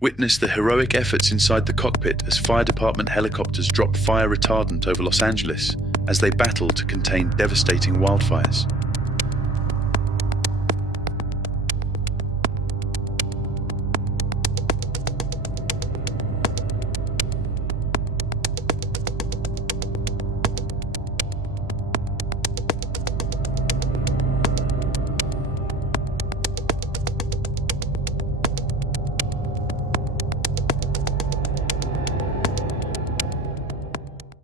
Witness the heroic efforts inside the cockpit as fire department helicopters drop fire retardant over Los Angeles as they battle to contain devastating wildfires.